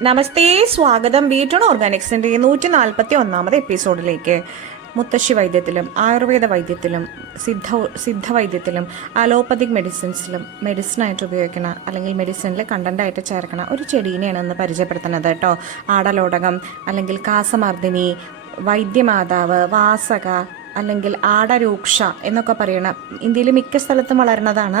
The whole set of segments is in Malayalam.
നമസ്തേ, സ്വാഗതം. ബീറ്റൺ ഓർഗാനിക്സിൻ്റെ 141 എപ്പിസോഡിലേക്ക്. മുത്തശ്ശി വൈദ്യത്തിലും ആയുർവേദ വൈദ്യത്തിലും സിദ്ധവൈദ്യത്തിലും അലോപ്പതിക് മെഡിസിനായിട്ട് ഉപയോഗിക്കണ അല്ലെങ്കിൽ മെഡിസിനിൽ കണ്ടൻ്റായിട്ട് ചേർക്കണ ഒരു ചെടീനെയാണ് ഇന്ന് പരിചയപ്പെടുത്തുന്നത് കേട്ടോ. ആടലോടകം അല്ലെങ്കിൽ കാസമർദ്ദിനി, വൈദ്യമാതാവ്, വാസക അല്ലെങ്കിൽ ആടരൂക്ഷ എന്നൊക്കെ പറയണ ഇന്ത്യയിൽ മിക്ക സ്ഥലത്തും വളരുന്നതാണ്.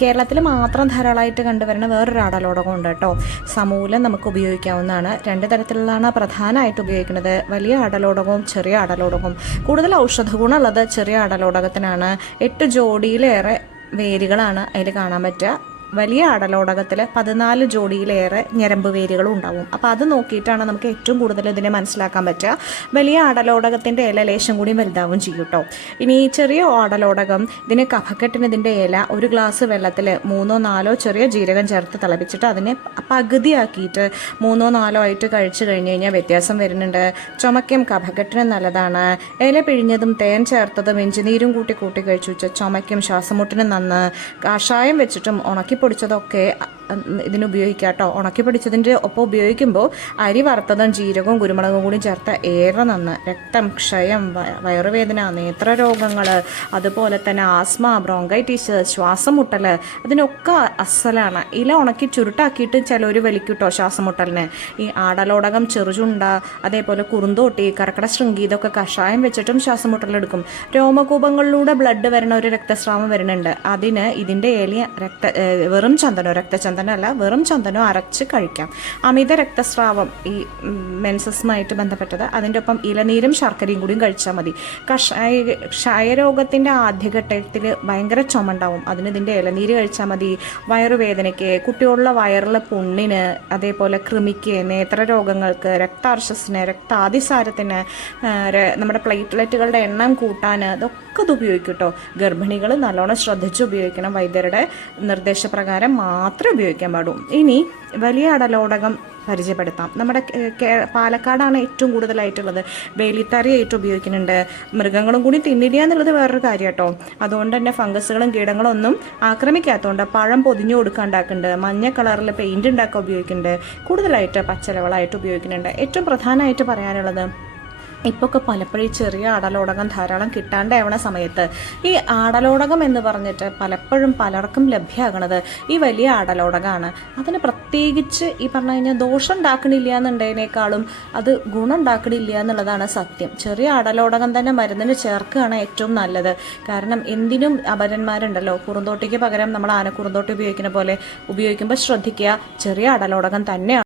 കേരളത്തിൽ മാത്രം ധാരാളമായിട്ട് കണ്ടുവരുന്ന വേറൊരു ആടലോടകം ഉണ്ട് കേട്ടോ. സമൂലം നമുക്ക് ഉപയോഗിക്കാവുന്നതാണ്. 2 തരത്തിലുള്ളതാണ് പ്രധാനമായിട്ട് ഉപയോഗിക്കുന്നത്. വലിയ ആടലോടകവും ചെറിയ ആടലോടകവും. കൂടുതൽ ഔഷധ ഗുണമുള്ളത് ചെറിയ ആടലോടകത്തിനാണ്. 8 ജോഡിയിലേറെ വേരുകളാണ് അതിൽ കാണാൻ പറ്റുക. വലിയ ആടലോടകത്തിൽ 14 ജോഡിയിലേറെ ഞരമ്പ് വേരുകളും ഉണ്ടാവും. അപ്പോൾ അത് നോക്കിയിട്ടാണ് നമുക്ക് ഏറ്റവും കൂടുതൽ ഇതിനെ മനസ്സിലാക്കാൻ പറ്റുക. വലിയ ആടലോടകത്തിൻ്റെ ഇല ലേശം കൂടി വലുതാവും ചെയ്യും കേട്ടോ. ഇനി ചെറിയ ആടലോടകം, ഇതിന് കഫക്കെട്ടിന് ഇതിൻ്റെ ഇല 1 ഗ്ലാസ് വെള്ളത്തിൽ 3-4 ചെറിയ ജീരകം ചേർത്ത് തിളപ്പിച്ചിട്ട് അതിനെ പകുതിയാക്കിയിട്ട് 3-4 ആയിട്ട് കഴിച്ചു കഴിഞ്ഞ് കഴിഞ്ഞാൽ വ്യത്യാസം വരുന്നുണ്ട്. ചുമയ്ക്കും കഫക്കെട്ടിന് നല്ലതാണ്. ഇല പിഴിഞ്ഞതും തേൻ ചേർത്തതും ഇഞ്ചിനീരും കൂട്ടി കഴിച്ചു വെച്ചാൽ ചുമയ്ക്കും ശ്വാസമുട്ടിനും നന്ന്. കാഷായം വെച്ചിട്ടും പൊടിച്ചതൊക്കെ ഇതിന് ഉപയോഗിക്കാം കേട്ടോ. ഉണക്കി പൊടിച്ചതിൻ്റെ ഒപ്പം ഉപയോഗിക്കുമ്പോൾ അരി വറുത്തതും ജീരകവും കുരുമുളകും കൂടി ചേർത്ത് ഏറെ നന്ന്. രക്തം, ക്ഷയം, വയറുവേദന, നേത്രരോഗങ്ങൾ, അതുപോലെ തന്നെ ആസ്മ, ബ്രോങ്കൈറ്റിസ്, ശ്വാസം മുട്ടൽ, അതിനൊക്കെ അസലാണ്. ഇല ഉണക്കി ചുരുട്ടാക്കിയിട്ട് ചിലർ വലിക്കൂട്ടോ ശ്വാസം മുട്ടലിന്. ഈ ആടലോടകം, ചെറുചുണ്ട, അതേപോലെ കുറുന്തോട്ടി, കർക്കിടക ശൃംഗി, ഇതൊക്കെ കഷായം വെച്ചിട്ടും ശ്വാസം മുട്ടലെടുക്കും. രോമകൂപങ്ങളിലൂടെ ബ്ലഡ് വരണ ഒരു രക്തസ്രാവം വരുന്നുണ്ട്. അതിന് ഇതിൻ്റെ വെറും രക്തചന്ദനമല്ല, വെറും ചന്ദനം അരച്ച് കഴിക്കാം. അമിത രക്തസ്രാവം, ഈ മെൻസസുമായിട്ട് ബന്ധപ്പെട്ടത്, അതിൻ്റെ ഒപ്പം ഇലനീരും ശർക്കരയും കൂടിയും കഴിച്ചാൽ മതി. ക്ഷയരോഗത്തിൻ്റെ ആദ്യഘട്ടത്തിൽ ഭയങ്കര ചുമ ഉണ്ടാവും. അതിന് ഇതിൻ്റെ ഇലനീര് കഴിച്ചാൽ മതി. വയറുവേദനയ്ക്ക്, കുട്ടികളുടെ വയറിലെ പുണ്ണിന്, അതേപോലെ കൃമിക്ക്, നേത്രരോഗങ്ങൾക്ക്, രക്താർശസിന്, രക്താതിസാരത്തിന്, നമ്മുടെ പ്ലേറ്റ്ലെറ്റുകളുടെ എണ്ണം കൂട്ടാൻ, ഇതൊക്കെ ഇത് ഉപയോഗിക്കും കേട്ടോ. ഗർഭിണികൾ നല്ലോണം ശ്രദ്ധിച്ച് ഉപയോഗിക്കണം. വൈദ്യരുടെ നിർദ്ദേശപ്രകാരം മാത്രമേ ഉപയോഗിക്കാൻ പാടൂ. ഇനി വലിയ ആടലോടകം പരിചയപ്പെടുത്താം. നമ്മുടെ പാലക്കാടാണ് ഏറ്റവും കൂടുതലായിട്ടുള്ളത്. വേലിത്തറിയായിട്ട് ഉപയോഗിക്കുന്നുണ്ട്. മൃഗങ്ങളും കൂടി തിന്നില്ല എന്നുള്ളത് വേറൊരു കാര്യം കേട്ടോ. അതുകൊണ്ട് തന്നെ ഫംഗസുകളും കീടങ്ങളും ഒന്നും ആക്രമിക്കാത്തതുകൊണ്ട് പഴം പൊതിഞ്ഞു കൊടുക്കാണ്ടാക്കുന്നുണ്ട്. മഞ്ഞ കളറിൽ പെയിൻറ് ഉണ്ടാക്കാൻ ഉപയോഗിക്കുന്നുണ്ട്. കൂടുതലായിട്ട് പച്ചലവളായിട്ട് ഉപയോഗിക്കുന്നുണ്ട്. ഏറ്റവും പ്രധാനമായിട്ട് പറയാനുള്ളത്, ഇപ്പൊക്കെ പലപ്പോഴും ചെറിയ ആടലോടകം ധാരാളം കിട്ടാണ്ടാവണ സമയത്ത് ഈ ആടലോടകം എന്ന് പറഞ്ഞിട്ട് പലപ്പോഴും പലർക്കും ലഭ്യമാകണത് ഈ വലിയ ആടലോടകമാണ്. അതിന് പ്രത്യേകിച്ച് ഈ പറഞ്ഞു കഴിഞ്ഞാൽ ദോഷം ഉണ്ടാക്കണില്ല എന്നുള്ളതിനേക്കാളും അത് ഗുണം ഉണ്ടാക്കണില്ല എന്നുള്ളതാണ് സത്യം. ചെറിയ ആടലോടകം തന്നെ മരുന്നിന് ചേർക്കുകയാണ് ഏറ്റവും നല്ലത്. കാരണം എന്തിനും അപരന്മാരുണ്ടല്ലോ. കുറുന്തോട്ടിക്ക് പകരം നമ്മൾ ആനക്കുറുന്തോട്ടി ഉപയോഗിക്കുന്ന പോലെ ഉപയോഗിക്കുമ്പോൾ ശ്രദ്ധിക്കുക, ചെറിയ ആടലോടകം തന്നെയാണ്